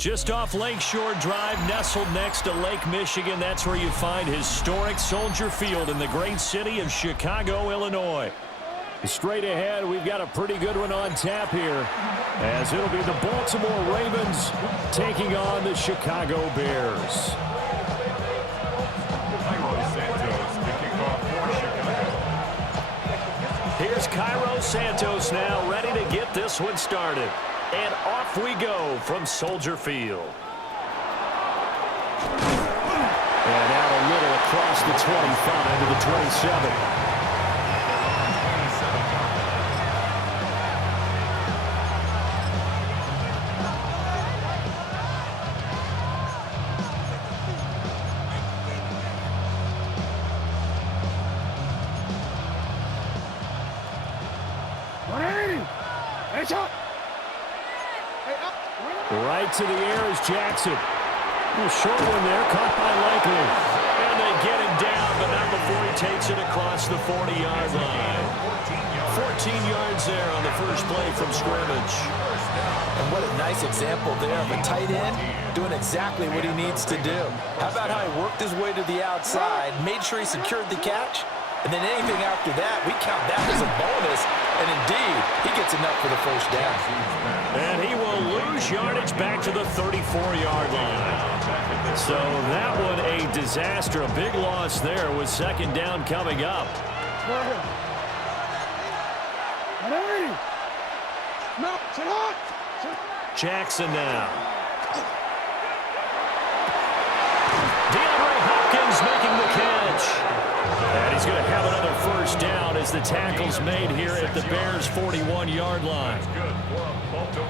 Just off Lakeshore Drive, nestled next to Lake Michigan. That's where you find historic Soldier Field in the great city of Chicago, Illinois. Straight ahead, we've got a pretty good one on tap here, as it'll be the Baltimore Ravens taking on the Chicago Bears. Here's Cairo Santos now, ready to get this one started. And off we go from Soldier Field. And out a little across the 25 to the 27. Right to the air is Jackson. A short one there, caught by Likely. And they get him down, but not before he takes it across the 40-yard line. 14 yards there on the first play from scrimmage. And what a nice example there of a tight end doing exactly what he needs to do. How about how he worked his way to the outside, made sure he secured the catch, and then anything after that, we count that as a bonus. And indeed, he gets enough for the first down. And he will lose yardage back to the 34-yard line. So that one a disaster. A big loss there with second down coming up. Jackson now. DeAndre Hopkins making the catch. And he's going to have another first down as the tackle's made here at the Bears' 41-yard line.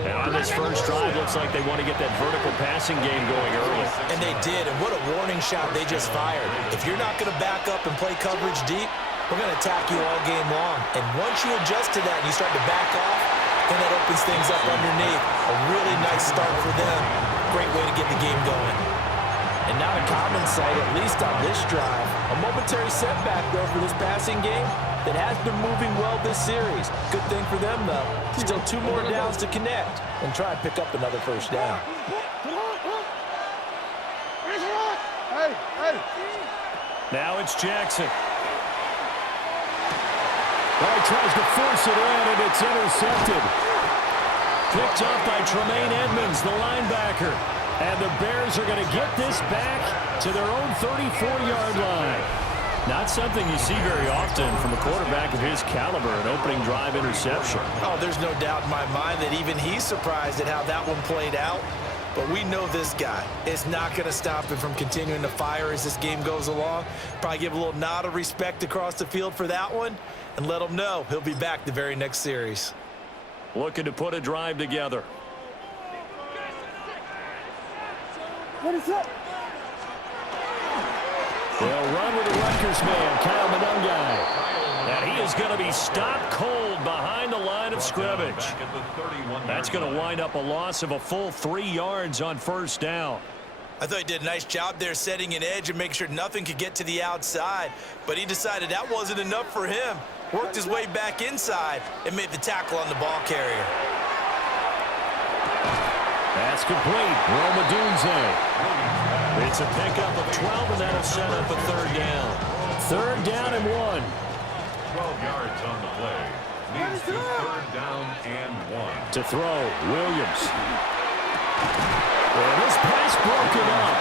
And on this first drive, looks like they want to get that vertical passing game going early. And they did, and what a warning shot they just fired. If you're not going to back up and play coverage deep, we're going to attack you all game long. And once you adjust to that and you start to back off, then that opens things up underneath. A really nice start for them. Great way to get the game going. And not a common sight, at least on this drive. A momentary setback, though, for this passing game that has been moving well this series. Good thing for them, though. Still 2 more downs to connect and try and pick up another first down. Now it's Jackson. Well, he tries to force it in, and it's intercepted. Picked up by Tremaine Edmonds, the linebacker. And the Bears are going to get this back to their own 34-yard line. Not something you see very often from a quarterback of his caliber, an opening drive interception. Oh, there's no doubt in my mind that even he's surprised at how that one played out. But we know this guy is not going to stop him from continuing to fire as this game goes along. Probably give a little nod of respect across the field for that one and let him know he'll be back the very next series. Looking to put a drive together. What is up? They'll run with the Rutgers man, Kyle Monungai. And he is going to be stopped cold behind the line of scrimmage. That's going to wind up a loss of a full 3 yards on first down. I thought he did a nice job there setting an edge and making sure nothing could get to the outside. But he decided that wasn't enough for him. Worked his way back inside and made the tackle on the ball carrier. That's complete. Roma Dunze. It's a pickup of 12, and that'll set up a third down. Third down and 1. 12 yards on the play. Leads to third down and 1. To throw, Williams. And this pass broken up.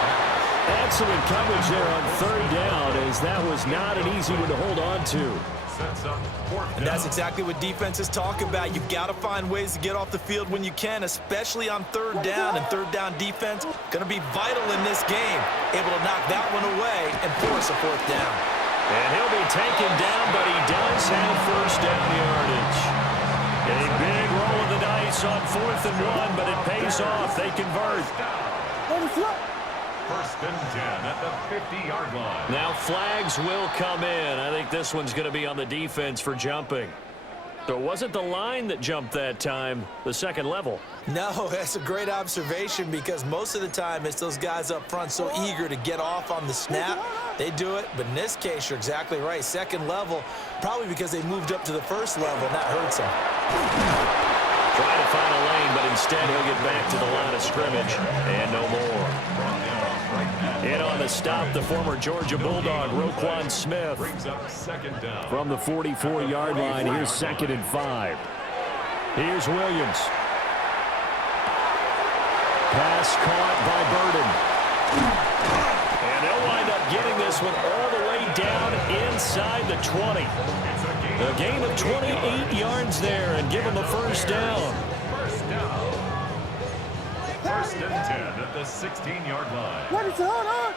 Excellent coverage there on third down, as that was not an easy one to hold on to. And that's exactly what defenses talk about. You've got to find ways to get off the field when you can, especially on third down. And third down defense going to be vital in this game. Able to knock that one away and force a fourth down. And he'll be taken down, but he does have first down yardage. A big roll of the dice on 4th and 1, but it pays off. They convert. First and 10 at the 50-yard line. Now flags will come in. I think this one's going to be on the defense for jumping. So it wasn't the line that jumped that time, the second level. No, that's a great observation, because most of the time it's those guys up front so eager to get off on the snap. They do it, but in this case, you're exactly right. Second level, probably because they moved up to the first level, and that hurts them. Trying to find a lane, but instead he'll get back to the line of scrimmage, and no more. In on the stop, the former Georgia Bulldog, Roquan Smith. From the 44-yard line, here's 2nd and 5. Here's Williams. Pass caught by Burden. And they'll wind up getting this one all the way down inside the 20. A gain of 28 yards there and give them a first down. First and 10 at the 16-yard line. What is on?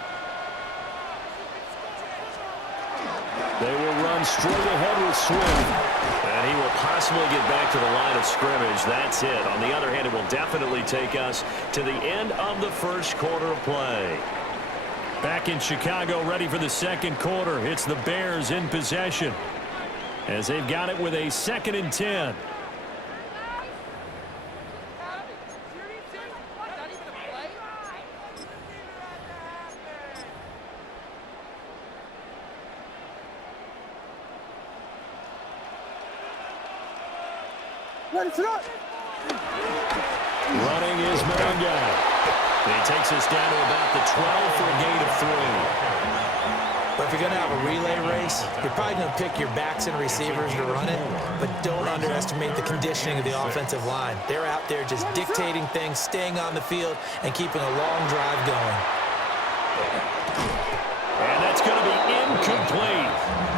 They will run straight ahead with Swift. And he will possibly get back to the line of scrimmage. That's it. On the other hand, it will definitely take us to the end of the first quarter of play. Back in Chicago, ready for the second quarter. It's the Bears in possession, as they've got it with a 2nd and 10. Running is Monga. He takes us down to about the 12 for a gain of 3. But if you're going to have a relay race, you're probably going to pick your backs and receivers to run it, but don't underestimate the conditioning of the offensive line. They're out there just dictating things, staying on the field, and keeping a long drive going. And that's going to be incomplete.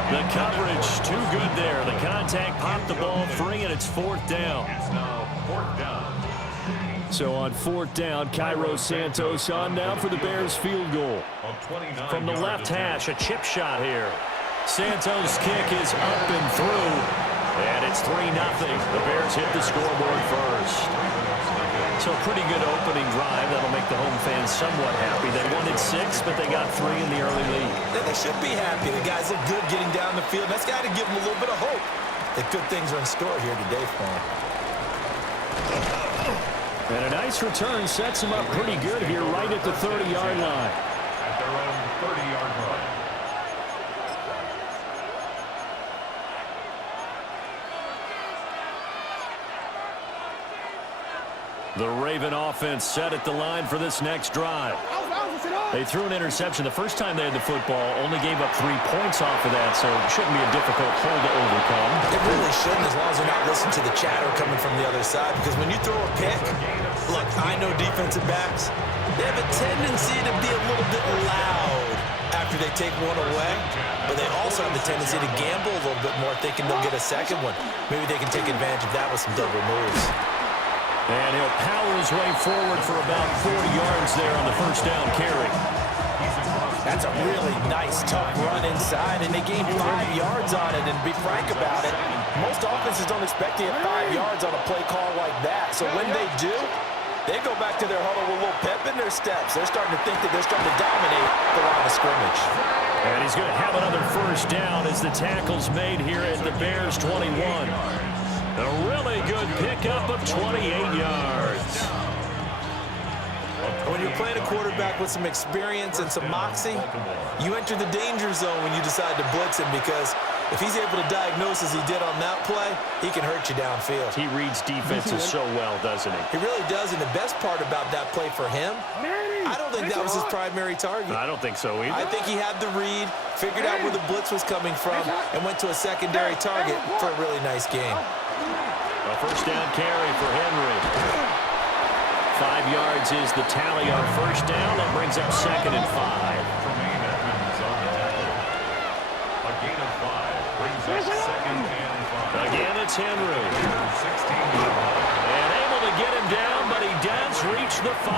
The coverage too good there. The contact popped the ball free, and it's 4th down. It's now 4th down. So on 4th down, Cairo Santos on now for the Bears field goal. From the left hash, a chip shot here. Santos' kick is up and through, and it's 3-0. The Bears hit the scoreboard first. So a pretty good opening drive. That'll make the home fans somewhat happy. They wanted 6, but they got 3 in the early lead. Yeah, they should be happy. The guys look good getting down the field. That's got to give them a little bit of hope that good things are in store here today for them. And a nice return sets them up pretty good here right at the 30-yard line. At their own 30-yard line. The Raven offense set at the line for this next drive. They threw an interception the first time they had the football, only gave up 3 points off of that, so it shouldn't be a difficult hole to overcome. It really shouldn't, as long as you're not listening to the chatter coming from the other side, because when you throw a pick, look, I know defensive backs, they have a tendency to be a little bit loud after they take one away, but they also have the tendency to gamble a little bit more, thinking they'll get a second one. Maybe they can take advantage of that with some double moves. And he'll power his way forward for about 40 yards there on the first down carry. That's a really nice, tough run inside, and they gained 5 yards on it. And to be frank about it, most offenses don't expect to get 5 yards on a play call like that. So when they do, they go back to their huddle with a little pep in their steps. They're starting to think that they're starting to dominate the line of scrimmage. And he's going to have another first down as the tackle's made here at the Bears 21. A really good pickup of 28 yards. When you're playing a quarterback with some experience and some moxie, you enter the danger zone when you decide to blitz him, because if he's able to diagnose as he did on that play, he can hurt you downfield. He reads defenses so well, doesn't he? He really does, and the best part about that play for him, I don't think that was his primary target. I don't think so either. I think he had the read, figured out where the blitz was coming from, and went to a secondary target for a really nice game. A first down carry for Henry. 5 yards is the tally on first down. That brings up 2nd and 5. A gain of 5 brings us 2nd and 5. Again, it's Henry. And able to get him down, but he does reach the 5.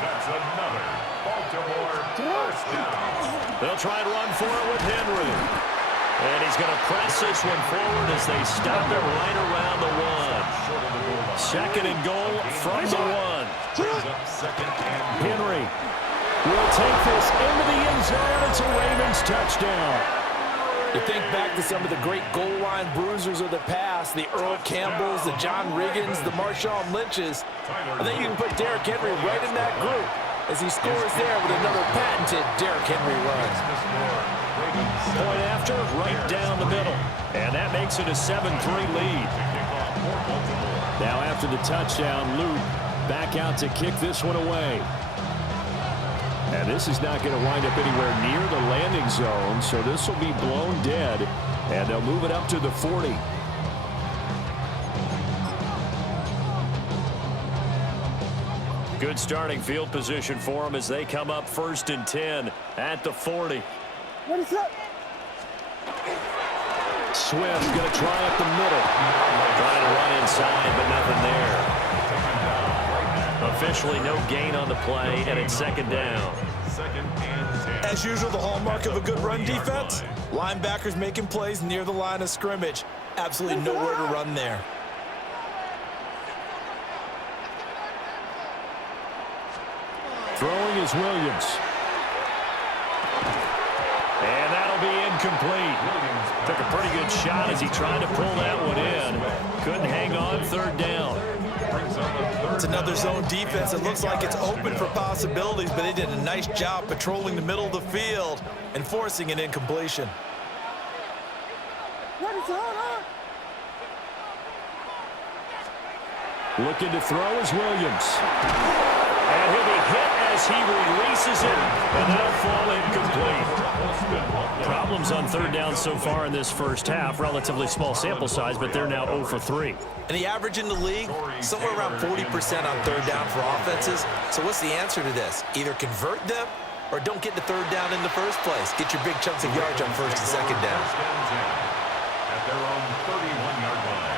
That's another Baltimore first down. They'll try to run for it with Henry. And he's going to press this one forward as they stop it right around the 1. 2nd and goal from the 1. Henry will take this into the end zone. It's a Ravens touchdown. You think back to some of the great goal line bruisers of the past, the Earl Campbells, the John Riggins, the Marshawn Lynches. I think you can put Derrick Henry right in that group as he scores there with another patented Derrick Henry run. Point after, right down the middle. And that makes it a 7-3 lead. Now after the touchdown, Luke back out to kick this one away. And this is not going to wind up anywhere near the landing zone, so this will be blown dead, and they'll move it up to the 40. Good starting field position for them as they come up 1st and 10 at the 40. What is up? Swift going to try up the middle. Trying to run inside, but nothing there. Officially no gain on the play, and it's 2nd down. As usual, the hallmark of a good run defense, linebackers making plays near the line of scrimmage. Absolutely nowhere to run there. Throwing is Williams. And that'll be incomplete. Took a pretty good shot as he tried to pull that one in. Couldn't hang on 3rd down. It's another zone defense. It looks like it's open for possibilities, but they did a nice job patrolling the middle of the field and forcing an incompletion. What is on? Looking to throw is Williams. And he'll be hit as he releases it, and that'll fall incomplete. Problems on 3rd down so far in this first half. Relatively small sample size, but they're now 0 for 3. And the average in the league, somewhere around 40% on 3rd down for offenses. So what's the answer to this? Either convert them or don't get to 3rd down in the first place. Get your big chunks of yards on 1st and 2nd down. At their own 31-yard line.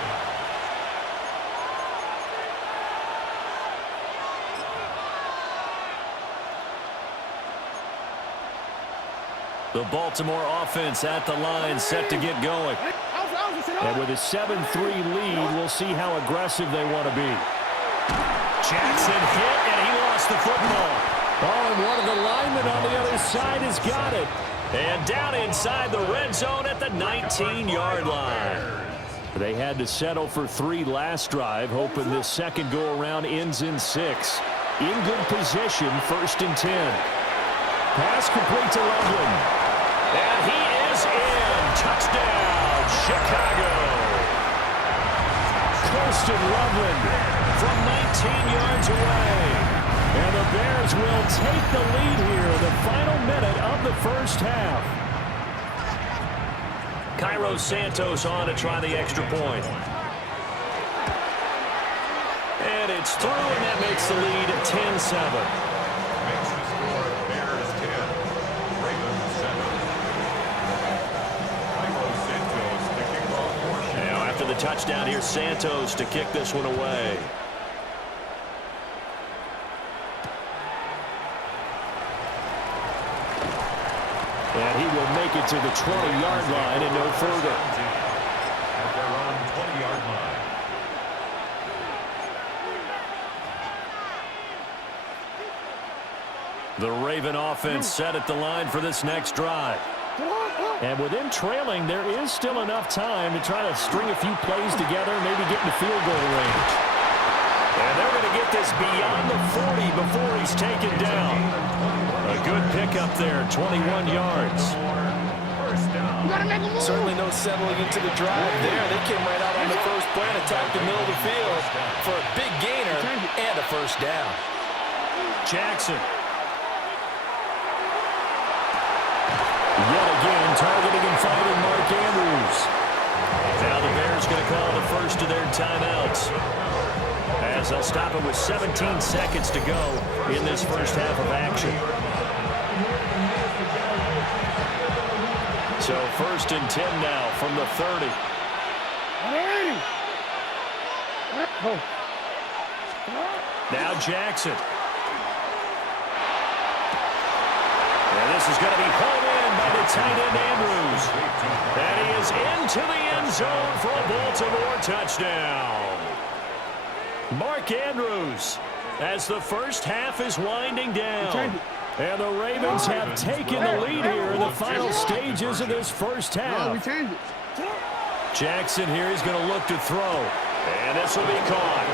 The Baltimore offense at the line, set to get going. And with a 7-3 lead, we'll see how aggressive they want to be. Jackson hit, and he lost the football. Oh, and one of the linemen on the other side has got it. And down inside the red zone at the 19-yard line. They had to settle for 3 last drive, hoping this second go-around ends in 6. In good position, 1st and 10. Pass complete to Loveland. And he is in. Touchdown, Chicago. Kirsten Loveland from 19 yards away. And the Bears will take the lead here in the final minute of the first half. Cairo Santos on to try the extra point. And it's through, and that makes the lead 10-7. The touchdown here, Santos to kick this one away. And he will make it to the 20-yard line and no further. At their own 20-yard line. The Raven offense set at the line for this next drive. And with them trailing, there is still enough time to try to string a few plays together, maybe get into field goal range. And they're going to get this beyond the 40 before he's taken down. A good pickup there, 21 yards. Certainly no settling into the drive there. They came right out on the first play and attacked the middle of the field for a big gainer and a 1st down. Jackson. Yet again, targeting and fighting Mark Andrews. Now the Bears going to call the first of their timeouts, as they'll stop it with 17 seconds to go in this first half of action. So 1st and 10 now from the 30. Now Jackson. And this is going to be hauled in by the tight end Andrews. And he is into the end zone for a Baltimore touchdown. Mark Andrews, as the first half is winding down. And the Ravens have taken the lead here in the final stages of this first half. Jackson here is going to look to throw. And this will be caught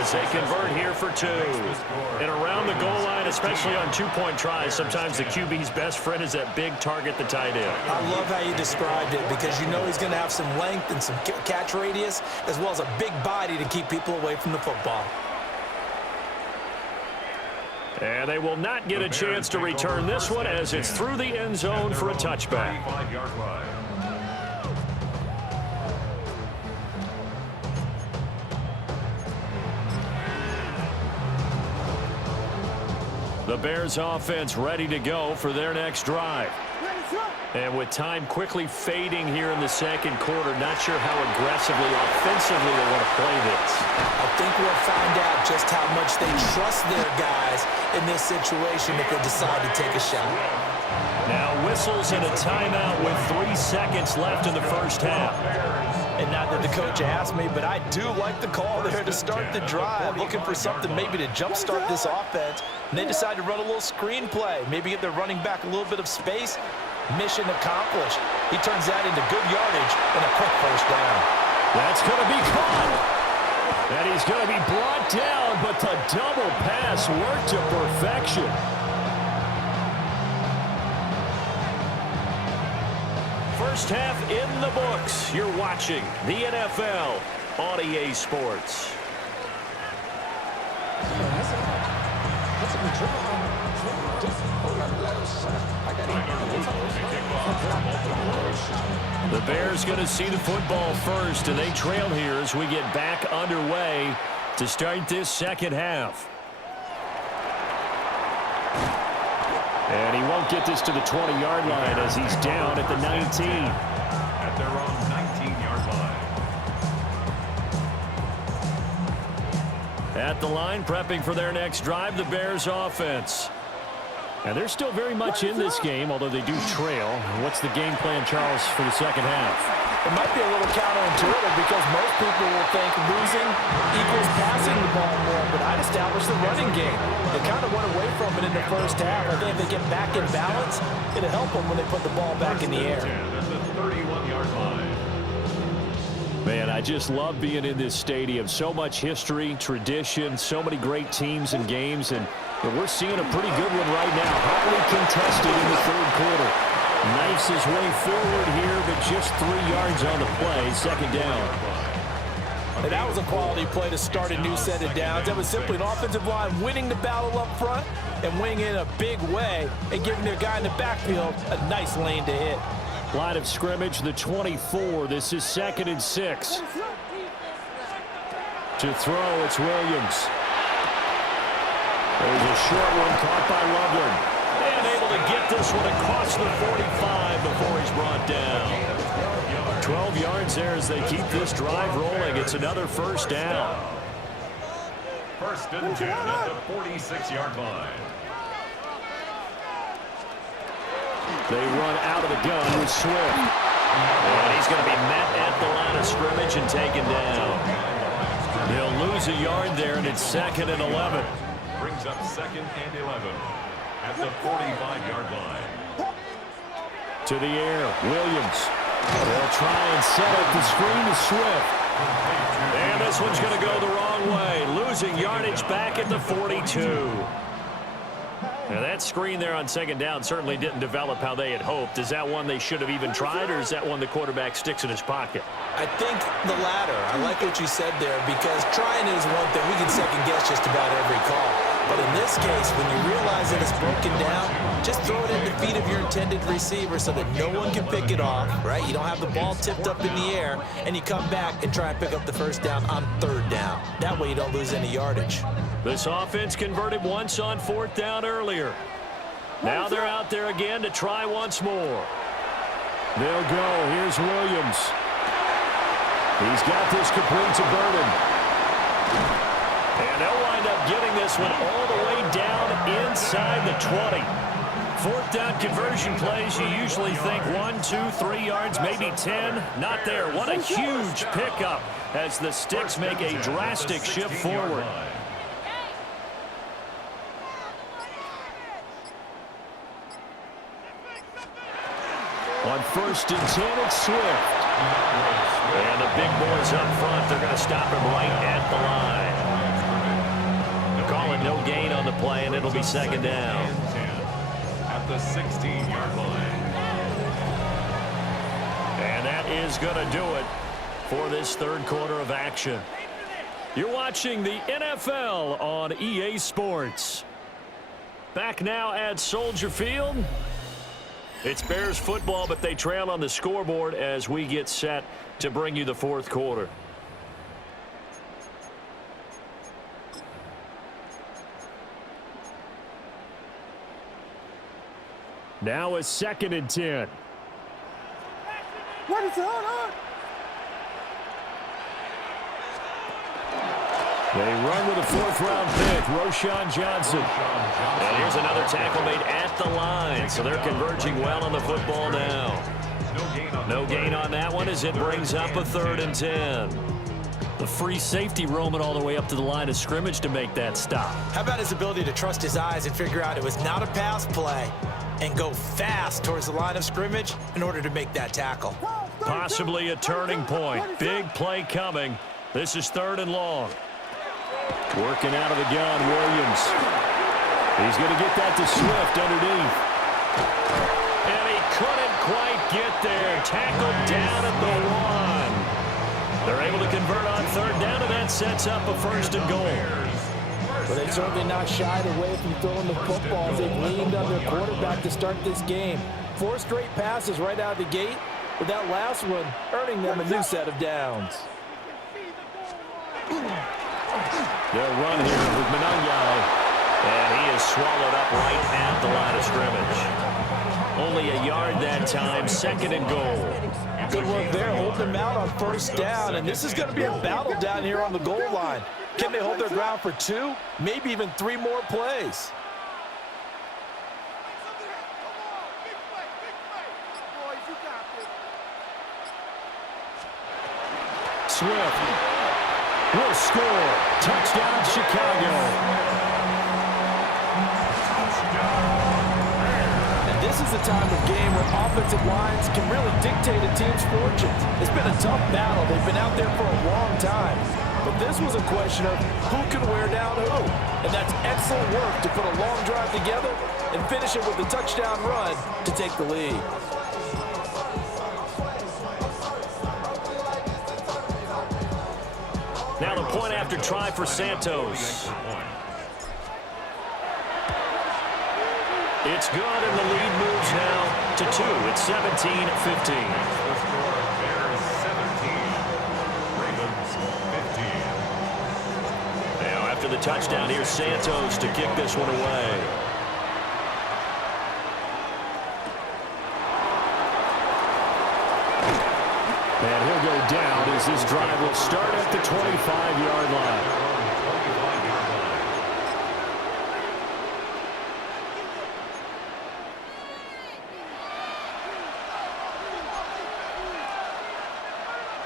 as they convert here for 2. And around the goal line, especially on two-point tries, sometimes the QB's best friend is that big target, the tight end. I love how you described it because you know he's going to have some length and some catch radius as well as a big body to keep people away from the football. And they will not get a chance to return this one as it's through the end zone for a touchback. The Bears offense ready to go for their next drive. And with time quickly fading here in the second quarter, not sure how aggressively, offensively they want to play this. I think we'll find out just how much they trust their guys in this situation if they decide to take a shot. Now whistles and a timeout with 3 seconds left in the first half. And not that the coach asked me, but I do like the call there to start the drive, looking for something maybe to jumpstart this offense. And they decide to run a little screen play, maybe give their running back a little bit of space. Mission accomplished. He turns that into good yardage and a quick first down. That's going to be caught. And he's going to be brought down, but the double pass worked to perfection. First half in the books. You're watching the NFL on EA Sports. The Bears going to see the football first, and they trail here as we get back underway to start this second half. And he won't get this to the 20-yard line as he's down at the 19. At their own 19-yard line. At the line, prepping for their next drive, the Bears offense. And they're still very much in this game, although they do trail. What's the game plan, Charles, for the second half? It might be a little counterintuitive because most people will think losing equals passing the ball more, but I'd establish the running game. They kind of went away from it in the first half. I think if they get back in balance, it'll help them when they put the ball back in the air. At the 31-yard line. Man, I just love being in this stadium. So much history, tradition, so many great teams and games, and we're seeing a pretty good one right now. Hotly contested in the third quarter. Knifes his way forward here, but just 3 yards on the play. Second down. And that was a quality play to start a new set of downs. That was simply an offensive line winning the battle up front and winning in a big way and giving their guy in the backfield a nice lane to hit. Line of scrimmage, the 24. This is 2nd and 6. To throw, it's Williams. There's a short one caught by Loveland. And able to get this one across the 45 before he's brought down. 12 yards there as they keep this drive rolling. It's another first down. First and 10 at the 46-yard line. They run out of the gun with Swift. And he's going to be met at the line of scrimmage and taken down. They'll lose a yard there, and it's 2nd and 11. Brings up 2nd and 11 at the 45-yard line. To the air, Williams. They'll try and set up the screen to Swift. And this one's going to go the wrong way. Losing yardage back at the 42. Now that screen there on second down certainly didn't develop how they had hoped. Is that one they should have even tried, or is that one the quarterback sticks in his pocket? I think the latter. I like what you said there because trying is one thing. We can second guess just about every call. But in this case, when you realize that it's broken down, just throw it in the feet of your intended receiver so that no one can pick it off, right? You don't have the ball tipped up in the air, and you come back and try and pick up the first down on 3rd down. That way you don't lose any yardage. This offense converted once on 4th down earlier. Now they're out there again to try once more. They'll go. Here's Williams. He's got this complete to Burden. And they'll wind up getting this one all the way down inside the 20. 4th down conversion plays, you usually think 1, 2, 3 yards, maybe 10. Not there. What a huge pickup as the Sticks make a drastic shift forward. On 1st and 10, it's Swift. And the big boys up front, they're going to stop him right at the line. Call it no gain on the play, and it'll be 2nd down. At the 16-yard line. And that is going to do it for this 3rd quarter of action. You're watching the NFL on EA Sports. Back now at Soldier Field. It's Bears football, but they trail on the scoreboard as we get set to bring you the 4th quarter. Now a 2nd and 10. What is on? They run with a 4th-round pick, Roschon Johnson. And here's another tackle made at the line, so they're converging well on the football now. No gain on that one as it brings up a 3rd and 10. The free safety roaming all the way up to the line of scrimmage to make that stop. How about his ability to trust his eyes and figure out it was not a pass play and go fast towards the line of scrimmage in order to make that tackle? Possibly a turning point. Big play coming. This is 3rd and long. Working out of the gun, Williams. He's going to get that to Swift underneath. And he couldn't quite get there. Tackled down at the 1. They're able to convert on 3rd down, and that sets up a 1st and goal. But they've certainly not shied away from throwing the football. They've leaned on their quarterback to start this game. 4 straight passes right out of the gate, with that last one earning them a new set of downs. They'll run here with Manangale, and he is swallowed up right at the line of scrimmage. Only a yard that time, 2nd and goal. Good work there, hold them out on 1st down, and this is going to be a battle down here on the goal line. Can they hold their ground for 2, maybe even 3 more plays? Swift will score. Touchdown, Chicago. And this is the time of game where offensive lines can really dictate a team's fortunes. It's been a tough battle. They've been out there for a long time. But this was a question of who can wear down who. And that's excellent work to put a long drive together and finish it with a touchdown run to take the lead. Now the point after try for Santos. It's good, and the lead moves now to 2. It's 17-15. Bears 17, Ravens 15. Now after the touchdown, here's Santos to kick this one away. And he'll go down as this drive will start at the 25-yard line.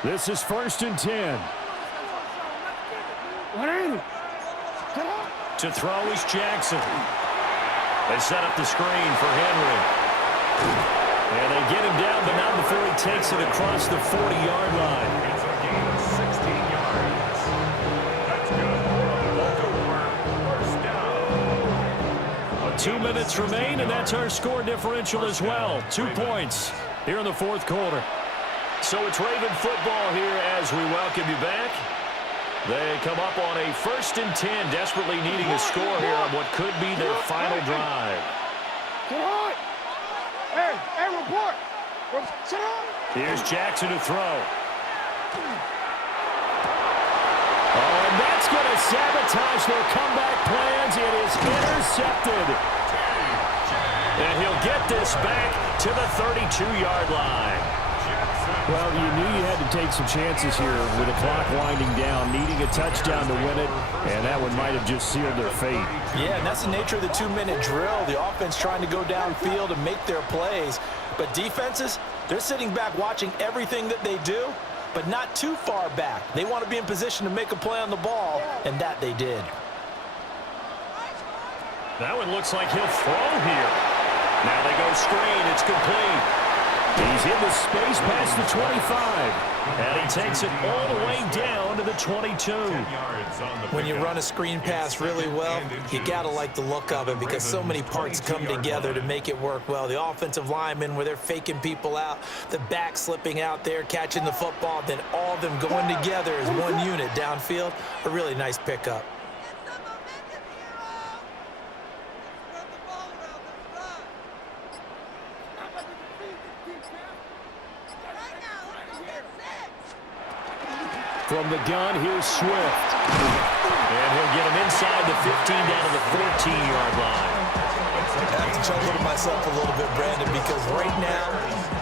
This is 1st and 10. To throw is Jackson. They set up the screen for Henry. And they get him down, but not before he takes it across the 40-yard line. It's a gain of 16 yards. That's good. Walk over. 1st down. 2 minutes remain, and that's our score differential as well. 2 points here in the 4th quarter. So it's Raven football here as we welcome you back. They come up on a 1st and 10, desperately needing a score here on what could be their final drive. Hey, report! Here's Jackson to throw. Oh, and that's going to sabotage their comeback plans. It is intercepted. And he'll get this back to the 32-yard line. Well, you knew you had to take some chances here with the clock winding down, needing a touchdown to win it, and that one might have just sealed their fate. Yeah, and that's the nature of the 2-minute drill. The offense trying to go downfield and make their plays. But defenses, they're sitting back watching everything that they do, but not too far back. They want to be in position to make a play on the ball, and that they did. That one looks like he'll throw here. Now they go screen. It's complete. He's in the space past the 25. And he takes it all the way down to the 22. When you run a screen pass really well, you got to like the look of it because so many parts come together to make it work well. The offensive linemen where they're faking people out, the back slipping out there, catching the football, then all of them going together as one unit downfield. A really nice pickup. From the gun, here's Swift. And he'll get him inside the 15 down to the 14-yard line. I have to chuckle to myself a little bit, Brandon, because right now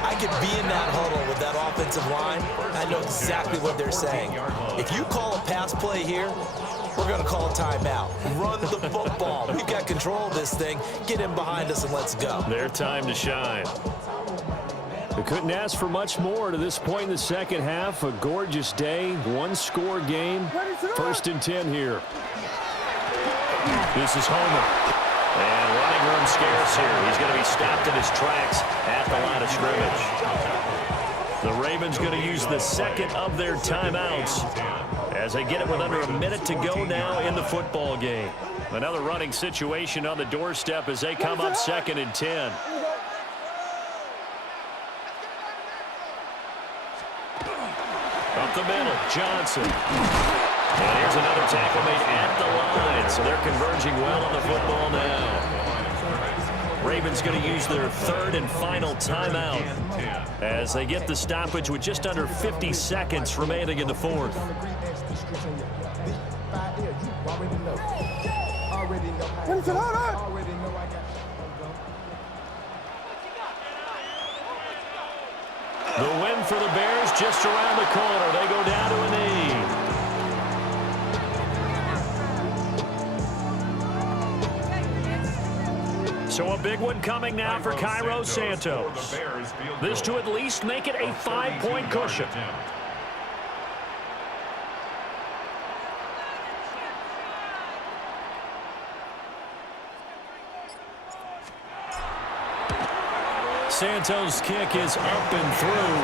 I could be in that huddle with that offensive line. I know exactly what they're saying. If you call a pass play here, we're going to call a timeout. Run the football. We've got control of this thing. Get in behind us and let's go. Their time to shine. They couldn't ask for much more to this point in the second half. A gorgeous day, one-score game. 1st and 10 here. This is Homer. And running room scarce here. He's going to be stopped in his tracks at the line of scrimmage. The Ravens going to use the second of their timeouts as they get it with under a minute to go now in the football game. Another running situation on the doorstep as they come up 2nd and 10. Up the middle, Johnson. And here's another tackle made at the line. So they're converging well on the football now. Ravens going to use their 3rd and final timeout as they get the stoppage with just under 50 seconds remaining in the 4th. The win for the Bears just around the corner. They go down to a knee. So a big one coming now for Cairo Santos. This to at least make it a 5-point cushion. Santos' kick is up and through,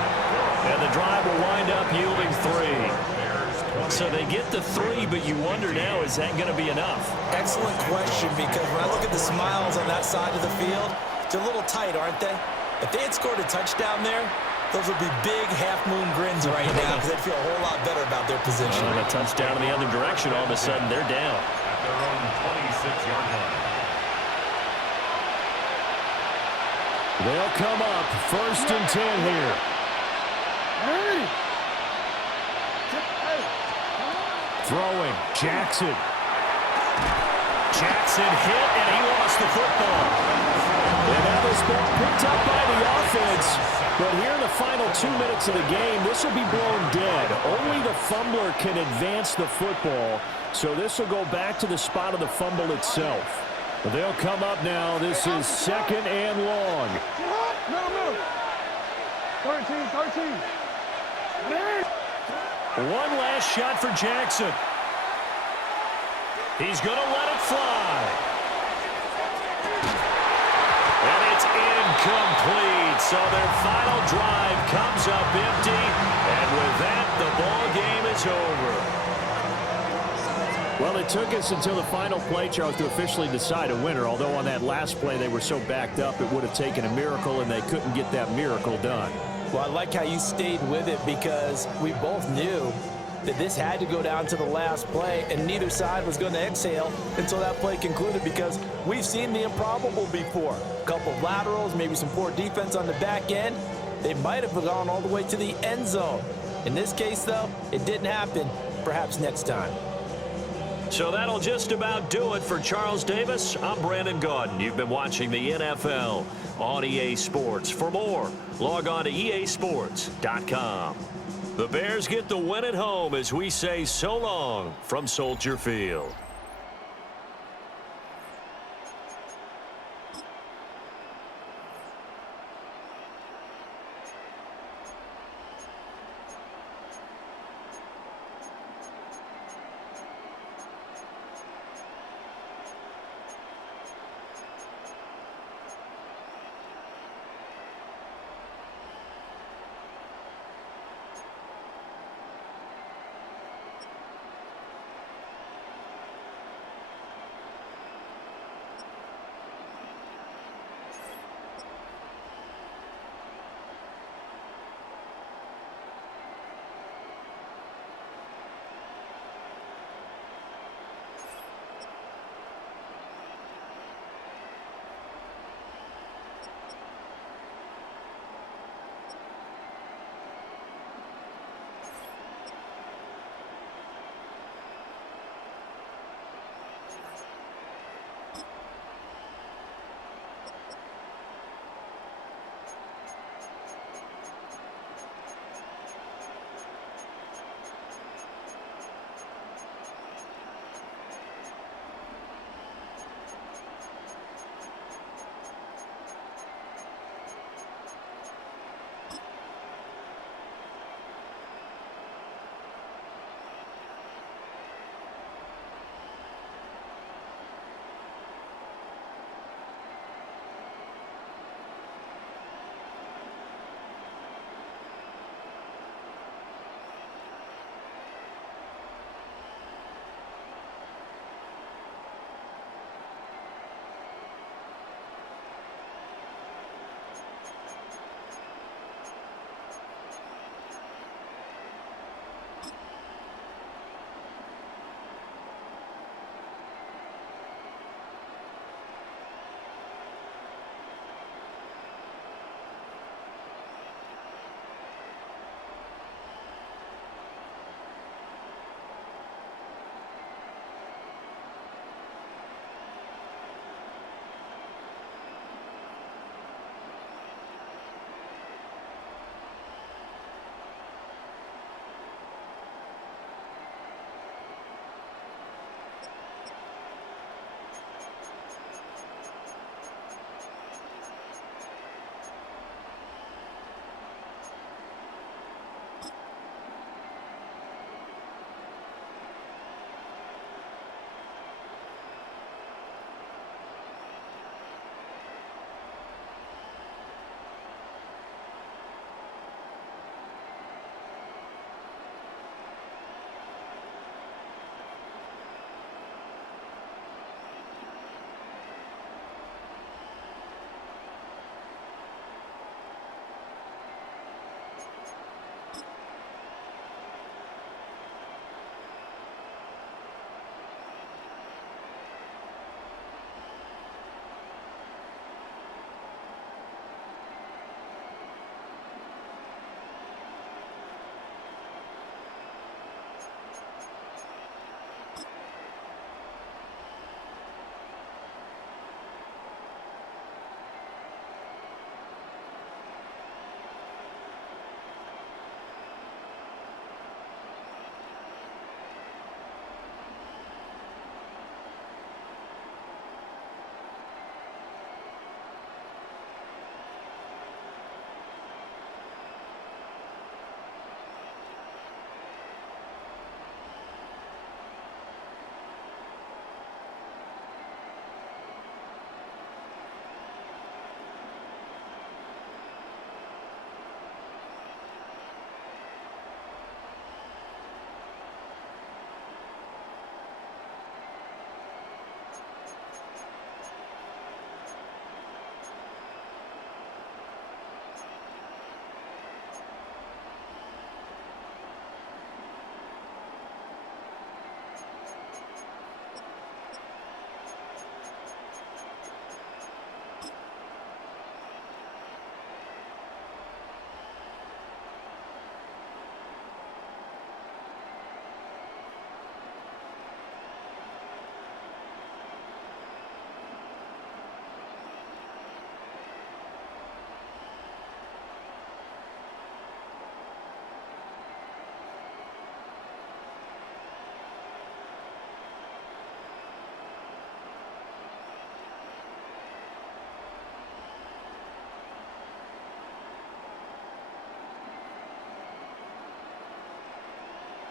and the drive will wind up yielding 3. So they get the 3, but you wonder now, is that going to be enough? Excellent question, because when I look at the smiles on that side of the field, they're a little tight, aren't they? If they had scored a touchdown there, those would be big half-moon grins right now because they'd feel a whole lot better about their position. And a touchdown in the other direction, all of a sudden they're down. At their own 26-yard line. They'll come up 1st and 10 here. Throwing, Jackson. Jackson hit, and he lost the football. And that was picked up by the offense. But here in the final 2 minutes of the game, this will be blown dead. Only the fumbler can advance the football. So this will go back to the spot of the fumble itself. They'll come up now. This is 2nd and long. 13. One last shot for Jackson. He's going to let it fly. And it's incomplete. So their final drive comes up empty. And with that, the ball game is over. Well, it took us until the final play, Charles, to officially decide a winner. Although on that last play they were so backed up, it would have taken a miracle, and they couldn't get that miracle done. Well, I like how you stayed with it because we both knew that this had to go down to the last play, and neither side was going to exhale until that play concluded because we've seen the improbable before. A couple of laterals, maybe some poor defense on the back end. They might have gone all the way to the end zone. In this case, though, it didn't happen. Perhaps next time. So that'll just about do it for Charles Davis. I'm Brandon Gaudin. You've been watching the NFL on EA Sports. For more, log on to easports.com. The Bears get the win at home as we say so long from Soldier Field.